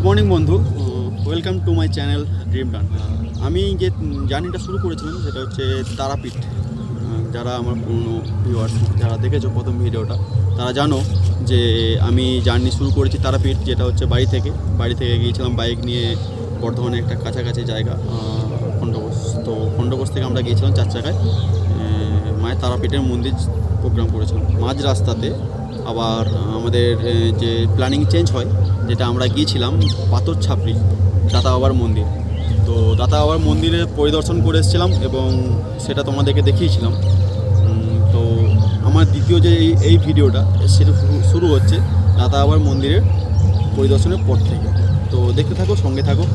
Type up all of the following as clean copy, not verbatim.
Good morning বন্ধু, welcome to my channel dream run. আমি যে জার্নিটা শুরু করেছিলাম সেটা হচ্ছে তারাপীঠ। যারা আমার পুরনো ভিউয়ার্স, যারা দেখেছো প্রথম ভিডিওটা, তারা জানো যে আমি জার্নি শুরু করেছি তারাপীঠ, যেটা হচ্ছে বাড়ি থেকে গিয়েছিলাম বাইক নিয়ে বর্ধমানে একটা কাছাকাছি জায়গা খণ্ডঘোষ। তো খণ্ডঘোষ থেকে আমরা গিয়েছিলাম 4 চাকায় মায়ের তারাপীঠের মন্দির প্রোগ্রাম করেছিলাম। মাঝ রাস্তাতে আবার আমাদের যে প্ল্যানিং চেঞ্জ হয়, যেটা আমরা গিয়েছিলাম পাথর ছাপড়ি দাতা বাবার মন্দির। তো দাতা বাবার মন্দিরে পরিদর্শন করে এসেছিলাম এবং সেটা তোমাদেরকে দেখিয়েছিলাম। তো আমার দ্বিতীয় যে এই ভিডিওটা সেটা শুরু হচ্ছে দাতা বাবার মন্দিরের পরিদর্শনের পর থেকে। তো দেখতে থাকো, সঙ্গে থাকো।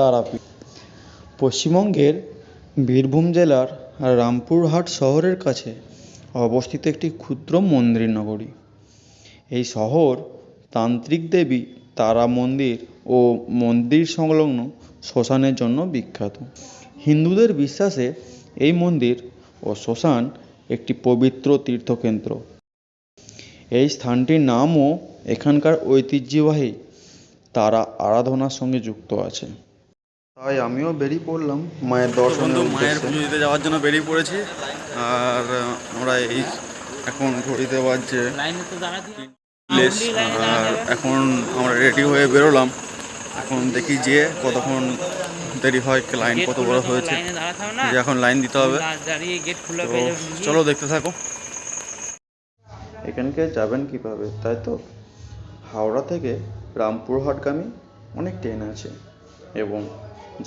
তারাপীঠ পশ্চিমবঙ্গের বীরভূম জেলার রামপুরহাট শহরের কাছে অবস্থিত একটি ক্ষুদ্র মন্দির নগরী। এই শহর তান্ত্রিক দেবী তারা মন্দির ও মন্দির সংলগ্ন শ্মশানের জন্য বিখ্যাত। হিন্দুদের বিশ্বাসে এই মন্দির ও শ্মশান একটি পবিত্র তীর্থকেন্দ্র। এই স্থানটির নামও এখানকার ঐতিহ্যবাহী তারা আরাধনার সঙ্গে যুক্ত আছে। তাই আমিও বেরিয়ে পড়লাম মায়ের দর্শনে। মায়ের পুজো দিতে যাওয়ার জন্য বেরিয়ে পড়েছি। আর আমরা এই এখন ঘড়িতে বাজছে, আর এখন আমরা রেডি হয়ে বেরোলাম। এখন দেখি যে কতক্ষণ দেরি হয়, লাইন কত বড় হয়েছে, যে এখন লাইন দিতে হবে। তো চলো দেখতে থাকো। এখানকে যাবেন কিভাবে, তাই তো? হাওড়া থেকে রামপুরহাটগামী অনেক ট্রেন আছে, এবং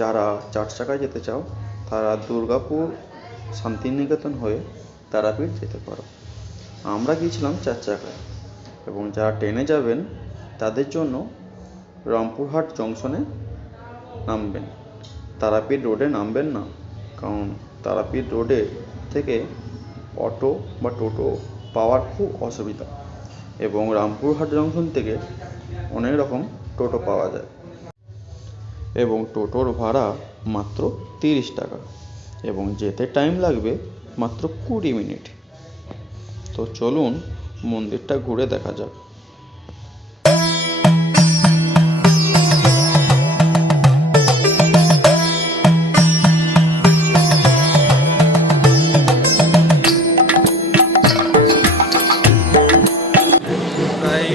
যারা 4 চাকায় যেতে চাও তারা দুর্গাপুর শান্তিনিকেতন হয়ে তারাপীঠ যেতে পারো। আমরা গিয়েছিলাম 4 চাকায়, এবং যারা ট্রেনে যাবেন তাদের জন্য রামপুরহাট জংশনে নামবেন, তারাপীঠ রোডে নামবেন না। কারণ তারাপীঠ রোডে থেকে অটো বা টোটো পাওয়ার খুব অসুবিধা, এবং রামপুরহাট জংশন থেকে অনেক রকম টোটো পাওয়া যায়, এবং টোটোর ভাড়া মাত্র 30 টাকা, এবং যেতে টাইম লাগবে মাত্র 20 মিনিট। তো চলুন মন্দিরটা ঘুরে দেখা যাক। প্রায়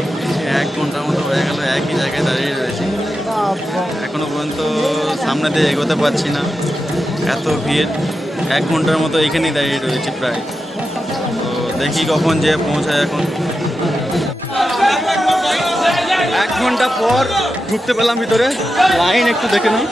1 ঘন্টার মতো হয়ে গেল একই জায়গায় দাঁড়িয়ে রয়েছি। এখনো পর্যন্ত সামনে দিয়ে এগোতে পারছি না, এত ভিড়। 1 ঘন্টার মতো এখানেই দাঁড়িয়ে রয়েছি প্রায়। তো দেখি কখন যে পৌঁছায়। এখন 1 ঘন্টা পর ঢুকতে পেলাম ভিতরে। লাইন একটু দেখে নাও।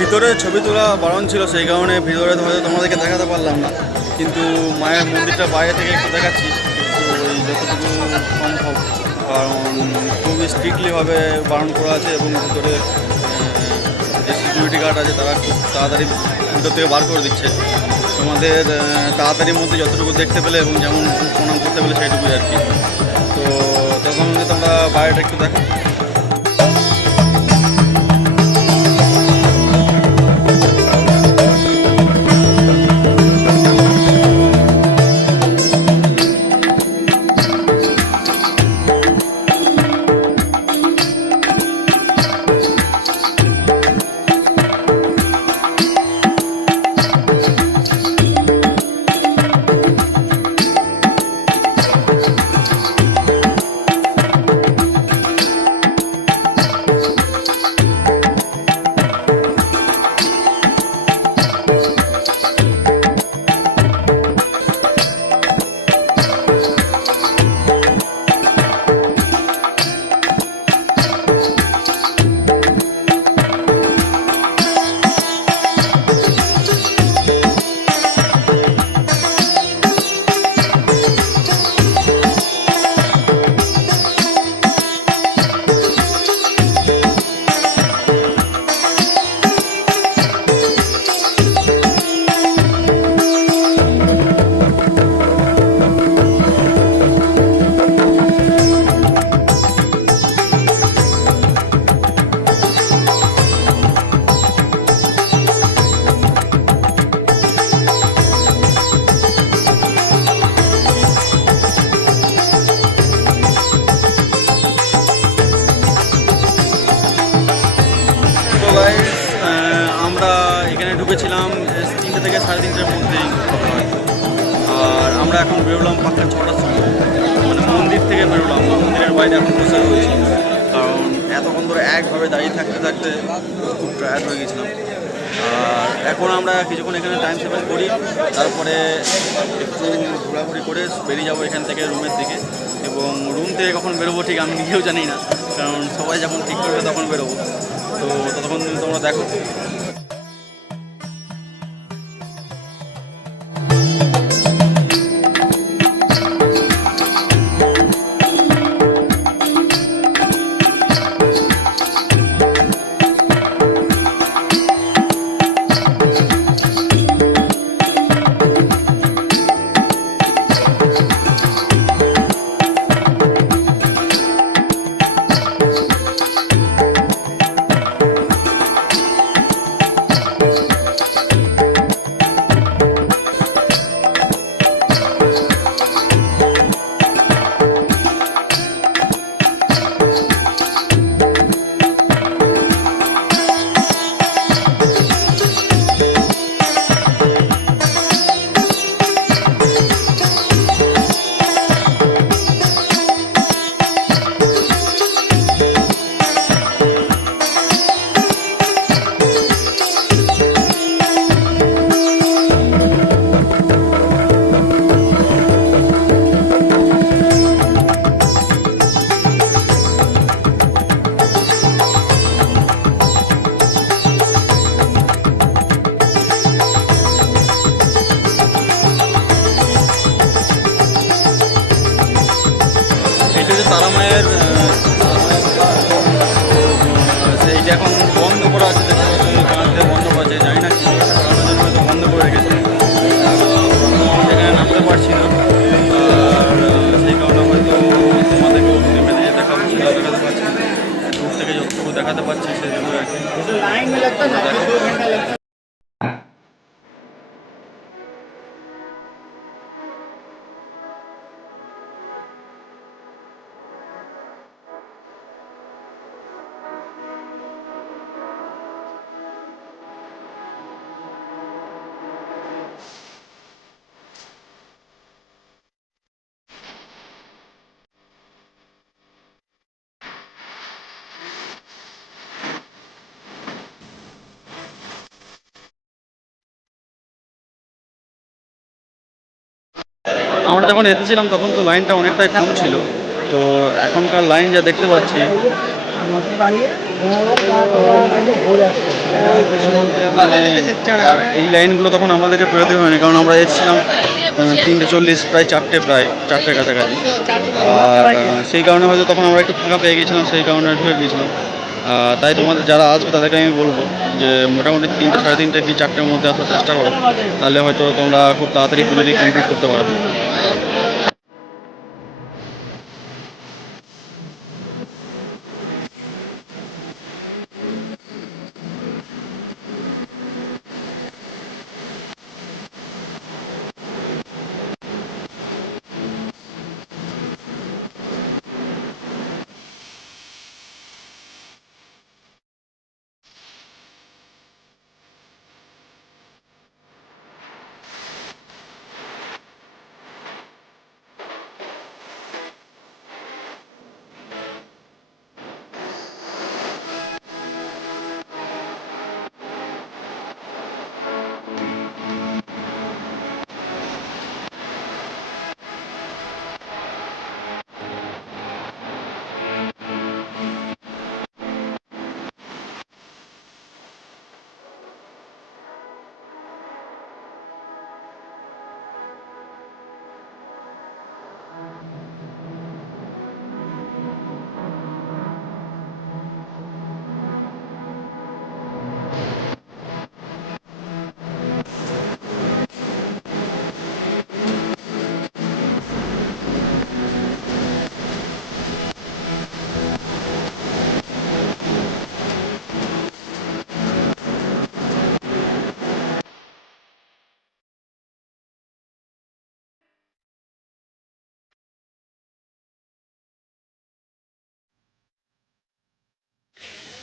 ভিতরে ছবি তোলা বারণ ছিল, সেই কারণে ভিতরে হয়তো তোমাদেরকে দেখাতে পারলাম না, কিন্তু মায়ের মন্দিরটা বাইরে থেকে একটু দেখাচ্ছি, ওই যতটুকু সম্ভব। কারণ খুবই স্ট্রিক্টলিভাবে বারণ করা আছে, এবং ভিতরে যে সিকিউরিটি গার্ড আছে তারা খুব তাড়াতাড়ি ভিতর থেকে বার করে দিচ্ছে। তোমাদের তাড়াতাড়ির মধ্যে যতটুকু দেখতে পেলে এবং যেমন প্রণাম করতে পেলে সেইটুকুই আর কি। তো তখন তোমরা বাইরেটা একটু দেখো। 3:30টার মধ্যেই হবে হয়তো। আর আমরা এখন বেরোলাম পাক্কা 6টার সময়, মানে মন্দির থেকে বেরোলাম, মন্দিরের বাইরে এখন বসে রয়েছি, কারণ এতক্ষণ ধরে একভাবে দাঁড়িয়ে থাকতে থাকতে খুব টায়ার্ড হয়ে গেছিলাম। আর এখন আমরা কিছুক্ষণ এখানে টাইম স্পেন্ড করি, তারপরে একটু ঘোরাঘুরি করে বেরিয়ে যাবো এখান থেকে রুমের দিকে। এবং রুম থেকে কখন বেরোবো ঠিক আমি নিজেও জানি না, কারণ সবাই যখন ঠিক করবে তখন বেরোবো। তো ততক্ষণ তোমরা দেখো। এটা হচ্ছে তারা মায়ের সেইটা এখন বন্ধ করা আছে, দেখতে পাচ্ছি বাঁধতে বন্ধ করা আছে, জানি না কি কারণের জন্য হয়তো বন্ধ করে রেখেছে, সেখানে নামতে পারছি না। আর সেই কারণে হয়তো তোমাদেরকেও নেমে দিয়ে দেখাবো, সেটাও দেখাতে পারছি না, দূর থেকে যতটুকু দেখাতে পারছি সেটুকু আর কি। আমরা যখন এসেছিলাম তখন তো লাইনটা অনেকটাই কম ছিল, তো এখনকার লাইন যা দেখতে পাচ্ছি, মানে এই লাইনগুলো তখন আমাদেরকে পেরোতে হয়নি, কারণ আমরা এসেছিলাম 3:40, প্রায় 4টে, প্রায় 4টের কাছাকাছি। আর সেই কারণে হয়তো তখন আমরা একটু ফাঁকা পেয়ে গেছিলাম, সেই কারণে ঢুকে গিয়েছিলাম। তাই তোমাদের যারা আসবে তাদেরকে আমি বলবো যে মোটামুটি 3টে, 3:30 কি 4টের মধ্যে আসার চেষ্টা করো, তাহলে হয়তো তোমরা খুব তাড়াতাড়ি পুজোটি কমপ্লিট করতে পারবে।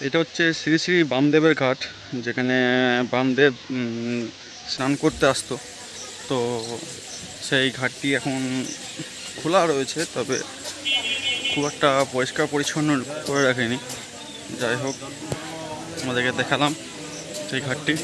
এটা হচ্ছে শ্রী শ্রী বামদেবের ঘাট, যেখানে বামদেব স্নান করতে আসতো। তো সেই ঘাটটি এখন খোলা রয়েছে, তবে খুব একটা পরিষ্কার পরিচ্ছন্ন করে রাখেনি। যাই হোক, আমাদেরকে দেখালাম সেই ঘাটটি।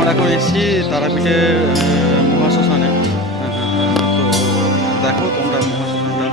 আমরা এখন এসেছি তারাপীঠের মহাশ্মশানে। তো দেখো তোমরা মহাশ্মশানটা।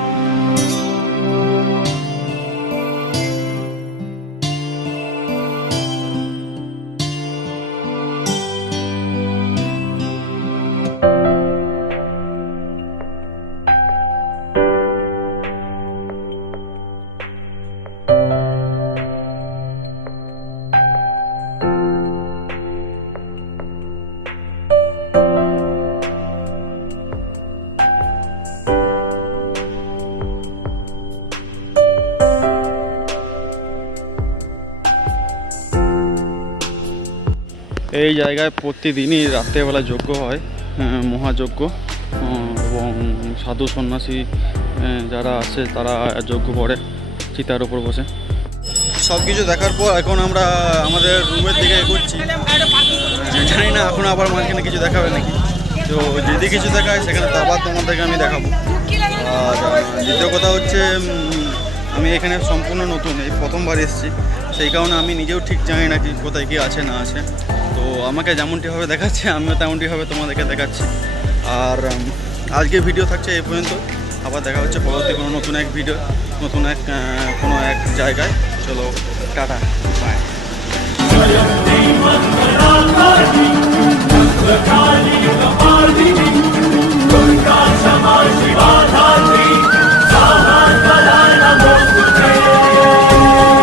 এই জায়গায় প্রতিদিনই রাত্রেবেলা যজ্ঞ হয়, মহাযজ্ঞ, এবং সাধু সন্ন্যাসী যারা আসে তারা যজ্ঞ করে চিতার উপর বসে। সব কিছু দেখার পর এখন আমরা আমাদের রুমের দিকে এগোচ্ছি। জানি না এখন আবার মাঝখানে কিছু দেখাবে নাকি, তো যদি কিছু দেখায় সেখানে তো আবার তোমাদেরকে আমি দেখাবো। আর দ্বিতীয় কথা হচ্ছে, আমি এখানে সম্পূর্ণ নতুন, এই প্রথমবার এসেছি, সেই কারণে আমি নিজেও ঠিক জানি না কি কোথায় কি আছে না আছে। তো আমাকে যেমনটিভাবে দেখাচ্ছে আমিও তেমনটিভাবে তোমাদেরকে দেখাচ্ছি। আর আজকে ভিডিও থাকছে এই পর্যন্ত। আবার দেখা হচ্ছে পরবর্তী কোনো নতুন এক ভিডিও, নতুন এক কোনো এক জায়গায়। চলো, টাটা, বাই।